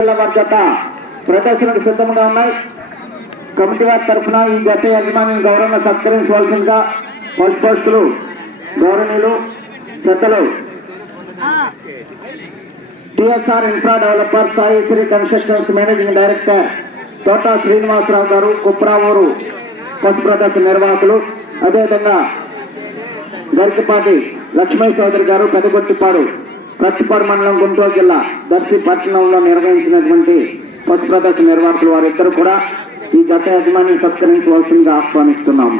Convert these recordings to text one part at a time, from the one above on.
వారి ప్రదర్శనకు సిద్ధంగా ఉన్నాయి. కమిటీ వారి తరఫున ఈ జత యజమానిని గౌరవ సత్కరించవలసిందిగా ఫస్ట్ పోస్టులు గౌరవనీయులు పెద్దలు TSR infra developer Sai Sri constructions managing director Thota Srinivasarao గారు కుప్రావూరు పశు ప్రదర్శన నిర్వాహకులు అదేవిధంగా గరికపాటి లక్ష్మీ చౌదరి గారు పెద్దగొట్టిపాడు ప్రతిపాడు మండలం గుంటూరు జిల్లా దర్శి పట్టణంలో నిర్వహించినటువంటి పశు ప్రదర్శన నిర్వాహకులు వారిద్దరు కూడా ఈ గత యజమాని సత్కరించవలసిందిగా ఆహ్వానిస్తున్నాము.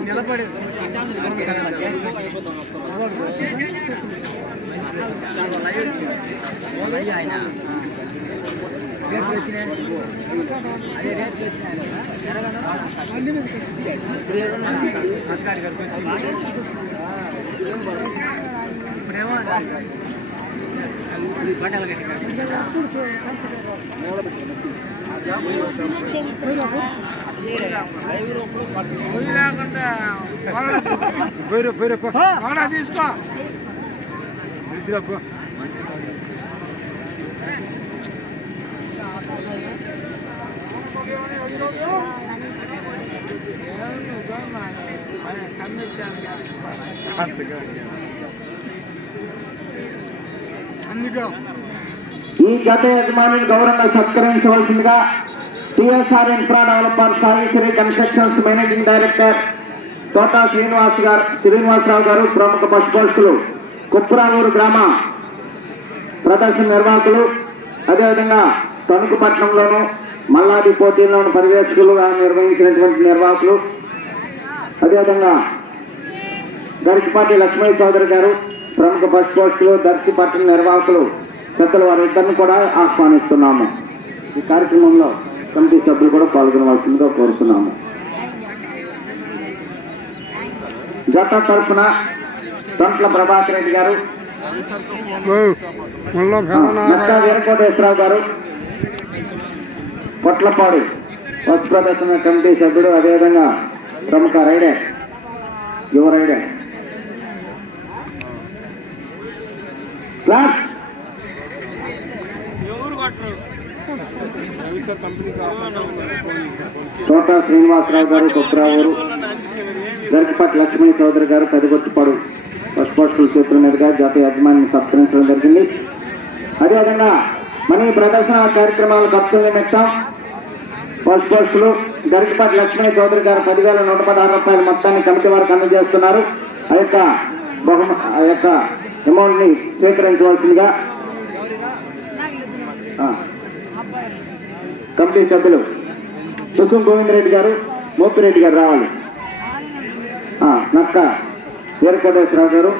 నిలబడేది. ఇప్పుడేమో పోయిరా పోయిరా తీసుకో. అందుకో ఈ గత యజమానిని గౌరవంగా సత్కరించవలసిందిగా TSR infra developer Saisri constructions managing director Thota Srinivas గారు శ్రీనివాసరావు గారు ప్రముఖ పశుపోషకులు కుప్రావూరు గ్రామ ప్రదర్శన నిర్వాహకులు అదేవిధంగా తణుకుపట్నంలోను మల్లాది పోటీల్లోను పర్యవేక్షకులుగా నిర్వహించినటువంటి నిర్వాహకులు అదేవిధంగా దర్శిపాటి లక్ష్మీ చౌదరి గారు ప్రముఖ పశుపోషకులు దర్శిపట్నం నిర్వాహకులు పెద్దలు వారిద్దరిని కూడా ఆహ్వానిస్తున్నాము. ఈ కార్యక్రమంలో కమిటీ సభ్యులు కూడా పాల్గొనవలసిందిగా కోరుతున్నాము. జత తరఫున తొంట్ల ప్రభాకర్ రెడ్డి గారు వీరకోటేశ్వరరావు గారు పొట్లపాడు పశు ప్రదర్శన కమిటీ సభ్యుడు అదేవిధంగా ప్రముఖ రైడర్ యువ రైడర్ క్లాస్ తోట శ్రీనివాసరావు గారు కొప్పరావూరు గరికపాటి లక్ష్మీ చౌదరి గారు పెదగొట్టుపాడు పశుపోషకుల చేతుల మీదుగా జాతీయ యజమాని సత్కరించడం జరిగింది. అదేవిధంగా మన ఈ ప్రదర్శన కార్యక్రమాలు ఖర్చు నిమిత్తం పశుపోషకులు గరికపాటి లక్ష్మీ చౌదరి గారు పదివేల నూట పదహారు రూపాయల మొత్తాన్ని కమిటీ వారికి అందజేస్తున్నారు. ఆ యొక్క బహుమ ఆ యొక్క అమౌంట్ని స్వీకరించవలసిందిగా కమిటీ సభ్యులు సుసుం గోవిందరెడ్డి గారు మోపిరెడ్డి గారు రావాలి. నక్క వీరకోటేశ్వరరావు గారు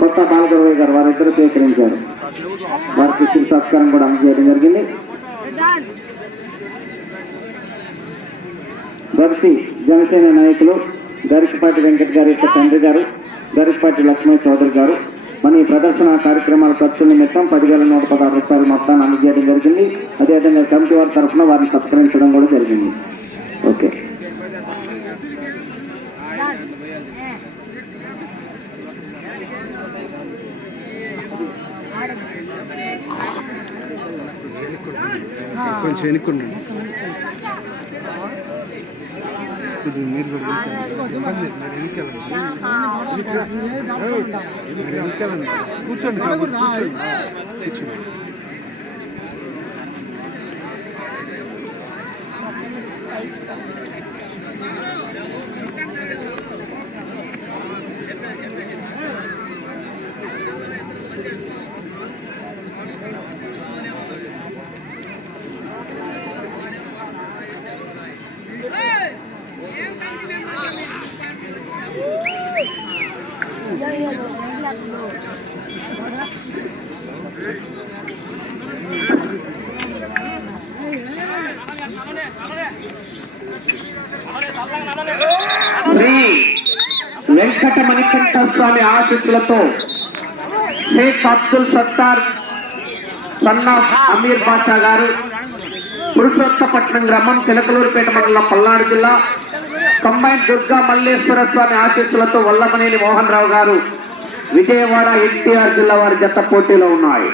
కొత్త బాలగరవయ్య గారు వారిద్దరూ స్వీకరించారు. వారికి శిల్ సంస్కారం కూడా అందజేయడం జరిగింది. దర్శి జనసేన నాయకులు గరికపాటి వెంకట్ గారి యొక్క తండ్రి గారు గరికపాటి లక్ష్మీ చౌదరి గారు. మన ఈ ప్రదర్శన కార్యక్రమాల ఖర్చు నిమిత్తం పదివేల నూట పదహారు రూపాయల మొత్తాన్ని అందజేయడం జరిగింది. అదేవిధంగా కమిటీ వారి తరఫున వారిని సత్కరించడం కూడా జరిగింది. ఓకే. కొంచెం కొద్దిగా మీరు కూడా. కూర్చోండి కూర్చోండి శ్రీ వెంకట మణికంఠ స్వామి ఆశీస్సులతో షేక్ అబ్దుల్ సత్తార్ సన్నా అమీర్ బాషా గారు పురుషోత్తపట్నం గ్రామం చిలకలూరుపేట మండలం పల్నాడు జిల్లా కంబైన్ దుర్గా మల్లేశ్వర స్వామి ఆశీస్సులతో వల్లమనేని మోహన్ రావు గారు విజయవాడ ఎన్టీఆర్ జిల్లా వారి జత పోటీలో ఉన్నాయి.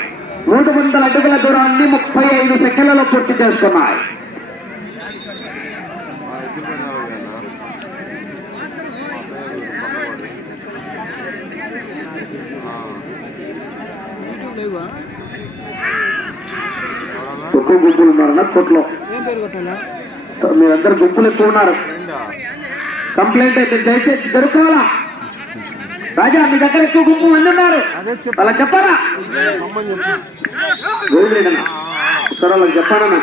మూడు వందల అడుగుల దూరాన్ని ముప్పై ఐదు సెకండ్లలో పూర్తి చేస్తున్నాయి ఎక్కువ గుంపులు ఉన్నారన్న కొట్లో. మీరందరూ గుంపులు ఎక్కువ ఉన్నారు. కంప్లైంట్ అయితే దయచేసి దొరకాలా రాజా మీ దగ్గర ఎక్కువ గుంపు మంది ఉన్నారు అదే చెప్పు. వాళ్ళకి చెప్పాలా అమ్మని చెప్పు గోవిందన్నా సార్ వాళ్ళకి చెప్పానన్నా!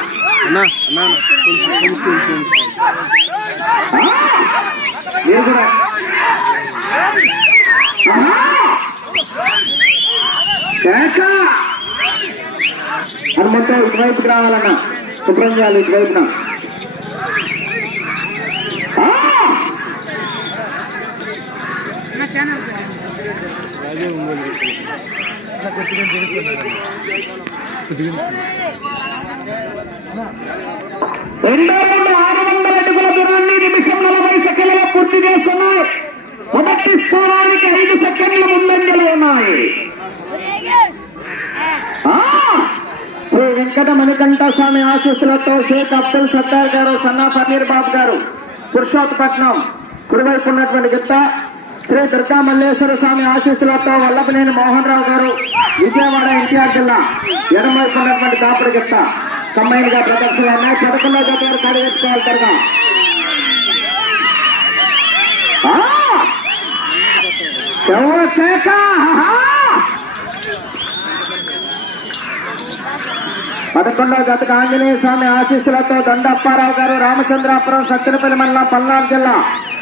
మీరు కూడా! హనుమంతో ఇటువైపుకి రావాలన్నా. శుభ్రం చేయాలి ఇటువైపున. ఆ! వందల అడుగుల దూరాన్ని నిమిషం నలభై సెకండ్లలో పూర్తి చేస్తున్నాయి. మొదటి స్థానానికి ఐదు సెకండ్ల ముందంజలో ఉన్నాయి. ఆ! శ్రీ వెంకట మణికంఠ స్వామి ఆశీస్సులతో షేక్ అబ్దుల్ సత్తార్ గారు సన్నా ఫమీర్ బాబు గారు పురుషోత్తపట్నం కుడివైపు ఉన్నటువంటి గిత్త శ్రీ దుర్గా మల్లేశ్వర స్వామి ఆశీస్సులతో వల్లభనేని మోహన్ రావు గారు విజయవాడ ఎన్టీఆర్ జిల్లా ఎడమవైపు ఉన్నటువంటి దాపుడు గిత్త కంబైన్గా ప్రదర్శన ఉన్నాయి పదకొండో జత వరకు అడుగెట్టుకోవాలి త్వరగా పదకొండవ జతకు ఆంజనేయ స్వామి ఆశీస్సులతో దండప్పారావు గారు రామచంద్రాపురం సత్తెనపల్లి మండలం పల్నాడు జిల్లా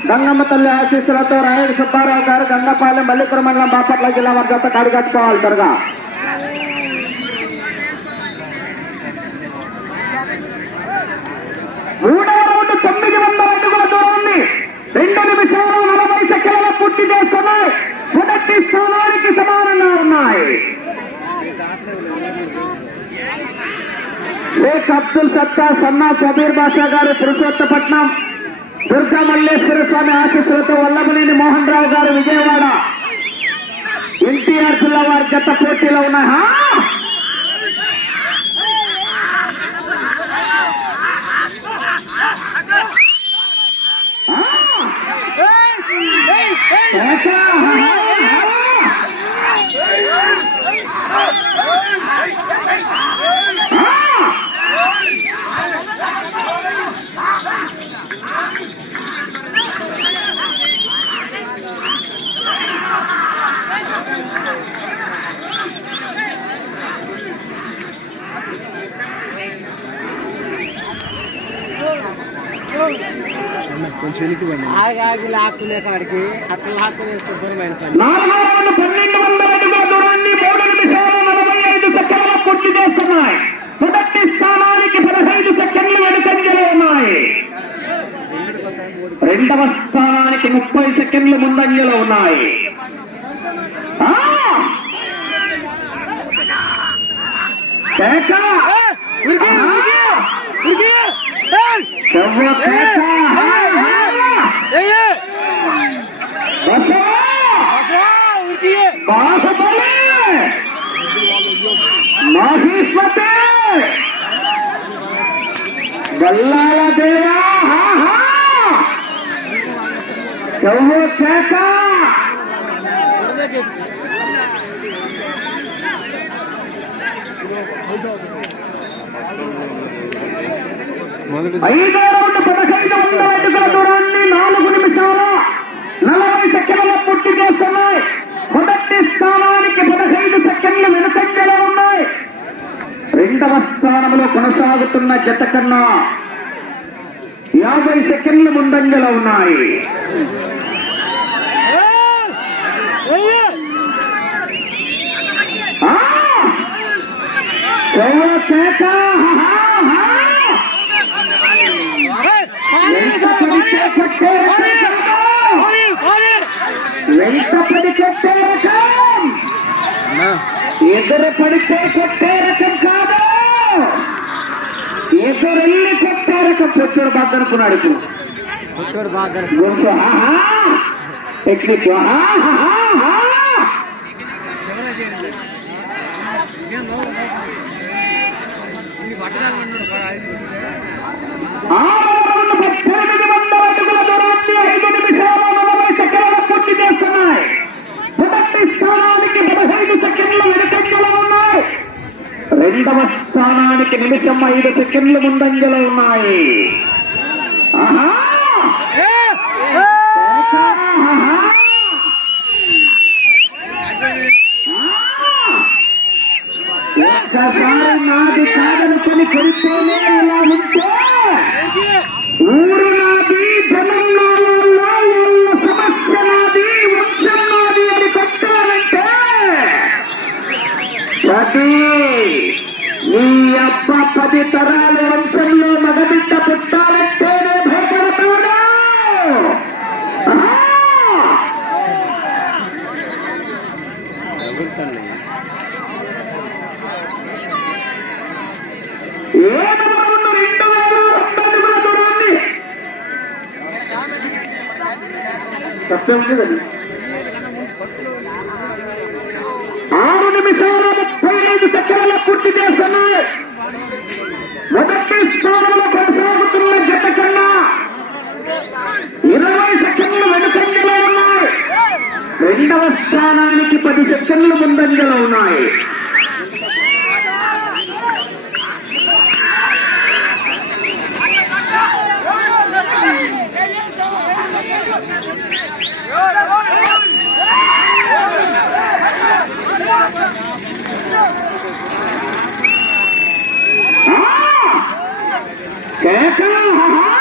గంగమ్మ తల్లి ఆశీస్సులతో రాయుడు సుబ్బారావు గారు గంగపాలెం మల్లిపురం మండలం బాపట్ల జిల్లా వర్గంతో కడిగట్టుకోవాలి త్వరగా. మూడవ రౌండ్ తొమ్మిది వందల అడుగుల దూరాన్ని రెండు నిమిషాలు నలభై సెకండ్ల పూర్తి చేస్తున్నాయి మొదటి స్థానానికి సమానంగా ఉన్నాయి. షేక్ అబ్దుల్ సత్తా సన్నా కబీర్ బాషా గారు పురుషోత్తపట్నం దుర్గా మల్లేశ్వర స్వామి ఆశీస్సులతో వల్లభనేని మోహన్ రావు గారు విజయవాడ ఎన్టీఆర్ జిల్లా వారి జత పోటీలో ఉన్నాయి హా? ఆ! ఏకా? ఆ! అన్న కొంచెం వెనక్కి పండి ఆగి ఆగి లాక్కునే కాడికి లాక్కునే శుభ్రమైన పని. మొదటి స్థానానికి పదహైదు సెకండ్లు వెనుకంజలో ఉన్నాయి. రెండవ స్థానానికి ముప్పై సెకండ్లు ముందంజలో ఉన్నాయి. ఆ! కేక! చెవ్వ మహిష్మతి గల్లాల దేవా కేక మొదటి ఐదో రౌండ్ పదహైదు వందల అడుగుల దూరాన్ని నాలుగు నిమిషాల నలభై సెకండ్ల పూర్తి చేస్తున్నాయి మొదటి స్థానానికి పదహైదు సెకండ్లు వెనుకంజలో ఉన్నాయి రెండవ స్థానంలో కొనసాగుతున్న జత కన్నా యాభై సెకండ్లు ముందంజలో ఉన్నాయి. హా! వెంటపడి కొట్టే రకం. ఎదురు పడితే కొట్టే రకం కాదు? ఎదురెళ్ళి కొట్టే రకం పొచ్చుడు బాధ అనుకున్నాడు ఇప్పుడు. టెక్నిక్ ఆ రెండవ స్థానానికి నిమిషం ఐదు సెకండ్లు ముందంజలో ఉన్నాయి. ఒక్కసారి నాది కాదనుకొని కొడుతూనే ఇలా ఉంటే ఊరు నాది జనం సమస్య నాది వంశం నాది అని కొట్టాలంటే ప్రతి పది తరాల వంశంలో మగబిడ్డ పుట్టాలంటేనే భయపడతాడు ఆహా! ఏడు ఆరు నిమిషాల ముప్పై ఐదు సెకండ్ల పూర్తి చేస్తున్నాయి మొదటి స్థానంలో కొనసాగుతున్న జట్ట కన్నా ఇరవై సెకండ్లు వెనుకంజలో ఉన్నాయి. రెండవ స్థానానికి పది సెకండ్లు ముందంజలో ఉన్నాయి. Quer, cara?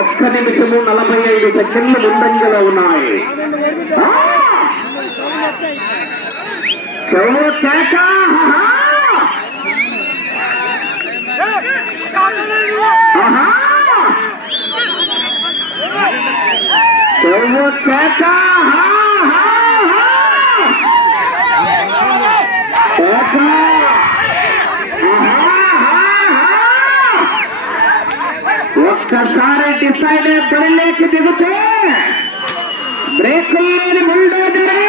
ఒక్క నిమిషము నలభై ఐదు సెకండ్లు ముందంజలో ఉన్నాయి. శాఖ ఒక్కసారి డిసైడ్ బడిలోకి దిగితే బ్రేకులు లేని బుల్డోజరే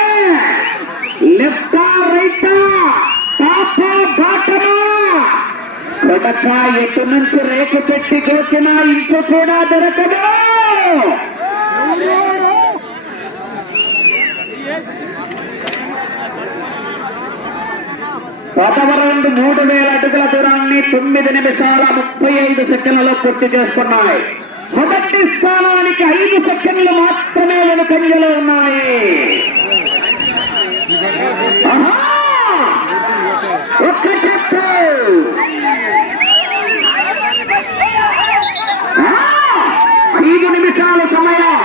లెఫ్ట్ రైట్ టాప్ బాటమా. కొడక ఎటు నుంచి రేకు పెట్టి కోసిన ఇంచు కూడా దొరకదు. పదవ రౌండ్ మూడు వేల అడుగుల దూరాన్ని తొమ్మిది నిమిషాల ముప్పై ఐదు సెకండ్లలో పూర్తి చేసుకున్నాయి. మొదటి స్థానానికి ఐదు సెకండ్లు మాత్రమే వెనుకంజలో ఉన్నాయి! ఐదు నిమిషాల సమయం!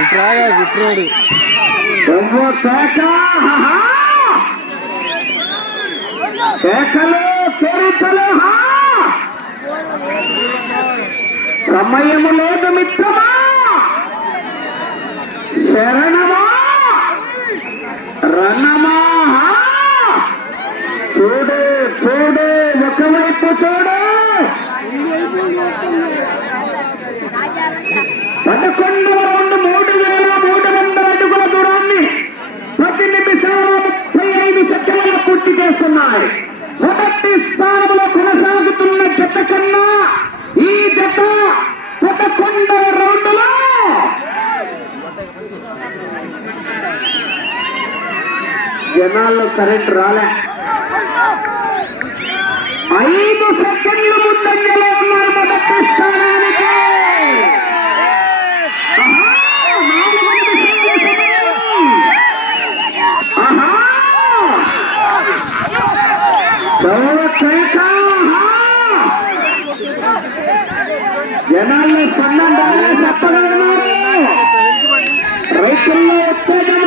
ఇటు రాగా ఇట్రోడు ఆహా! కేకలు కేరితలు సమయము లేదు మిత్రమా? శరణమా? రణమా? హా! చూడు ఒకవైపు చూడు. పదకొండు రెండు మూడు వందల అడుగుల దూరాన్ని ప్రతి నిమిషాలు ముప్పై ఐదు సెకండ్ల పూర్తి చేస్తున్నాయి. మొదటి స్థానంలో కొనసాగుతున్న జత కన్నా ఈ జత పదకొండవ రౌండ్లో జనాల్లో కరెంట్ రాలే. ఐదు సెకండ్లు ముందంజలో ఉన్నారు మొదటి స్థానం జనాల్లో రైతుల్లో ఉత్తేజం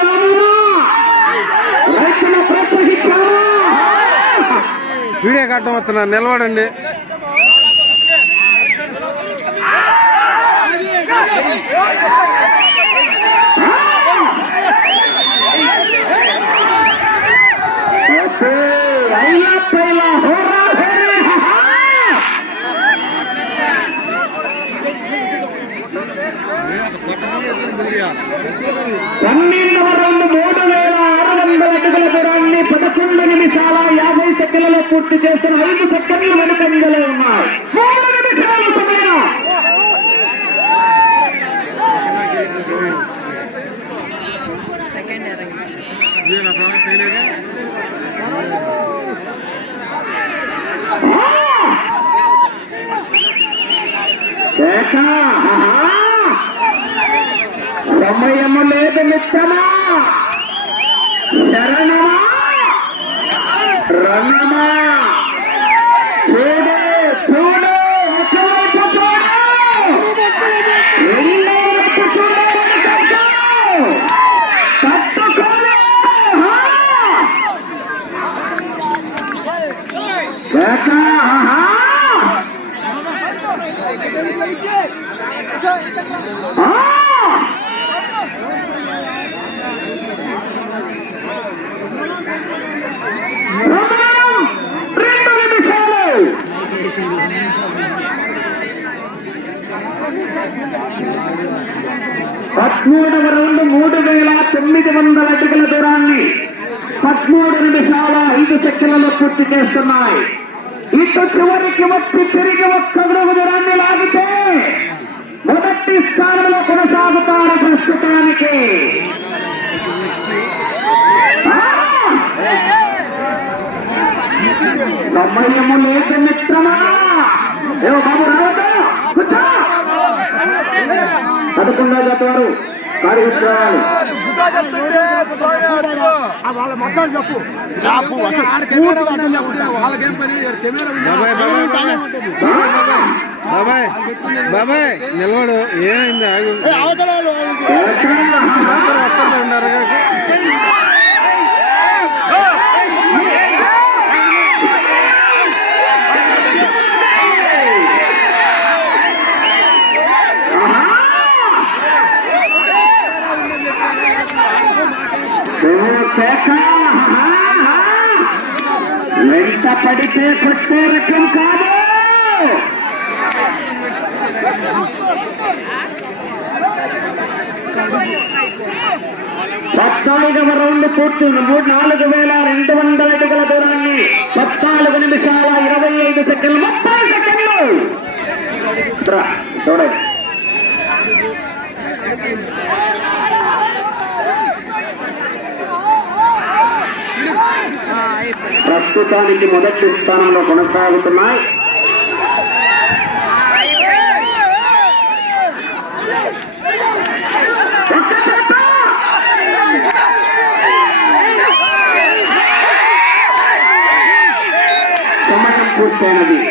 ప్రోత్సహించారు వీడియో కట్టం వస్తున్నారు నిలబడండి ఓకే, అయ్యా పైలా హోరా హోరే, హహా. పన్నెండవ రౌండ్ మూడు వేల ఆరు వందల అడుగుల దూరాన్ని పదకొండు నిమిషాల యాభై సెకండ్లలో పూర్తి చేసిన ఐదు సెకండ్లు వెనుకంజలో ఉన్నాయి. మూడు నిమిషాల సమయం. సమయము లేదు మిత్రమా! శరణమా రణమా చూడు చూడు ఒకవైపు చూడు రెండో వైపు చూడు వెనుకకు. తట్టుకోలే ఆహా. కేక, ఆహా. ఆ! సమయం రెండు నిమిషాలు పదమూడవ రౌండ్ మూడు వేల తొమ్మిది వందల అడుగుల దూరాన్ని పదమూడు నిమిషాల ఐదు సెకండ్లలో పూర్తి చేస్తున్నాయి. ఇటు చివరికి వచ్చి తిరిగి ఒక్క అడుగు దూరాన్ని లాగితే మొదటి స్థానంలో కొనసాగుతారు ప్రస్తుతానికి. సమయము లేదు మిత్రమా? ఏమో బాబు రావద్దు? పదకొండో జత వారు బాబాయ్ బాబాయ్ బాబాయ్. బాబాయ్ బాబాయ్. నిలబడు. ఏమైంది? వస్తూనే ఉన్నారు. కొట్టే కాదు పద్నాలుగవ రౌండ్ పూర్తి మూడు నాలుగు వేల రెండు వందల అడుగుల దూరాన్ని పద్నాలుగు నిమిషాల ఇరవై ఐదు సెకండ్లు. ముప్పై సెకండ్లు! చూడండి. ప్రస్తుతానికి మొదటి స్థానంలో కొనసాగుతున్నాయి. పూర్తయినది.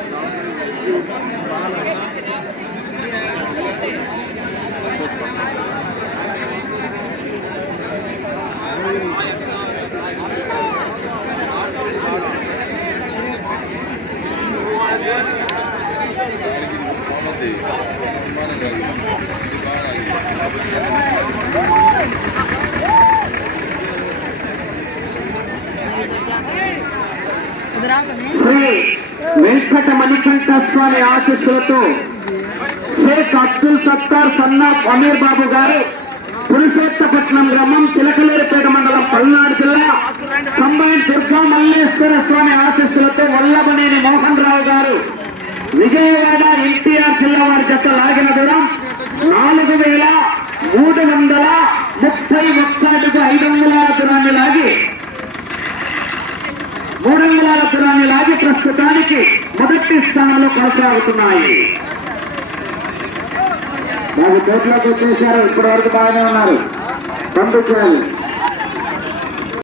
స్వామి ఆశీస్సులతో షేక్ అబ్దుల్ సత్తార్ సన్నాఫ్ అమీర్ బాబు గారు పురుషోత్తపట్నం గ్రామం చిలకలేరుపేట మండలం పల్నాడు జిల్లా కంబైన్ దుర్గా మల్లేశ్వర స్వామి ఆశీస్సులతో వల్లభనేని మోహన్ రావు గారు విజయవాడ ఎన్టీఆర్ జిల్లా వారి చెత్త లాగిన దూరం నాలుగు వేల మూడు వందల ముప్పై ఒక్క అడుగు ఐదు వందల దూరాన్ని లాగి మూడు వందల దూరాన్ని లాగి ప్రస్తుతానికి మొదటి స్థానంలో కొనసాగుతున్నాయి. బాబు కోట్లోకి వచ్చేసారు. ఇప్పటి వరకు బాగానే ఉన్నారు. పంపించాలి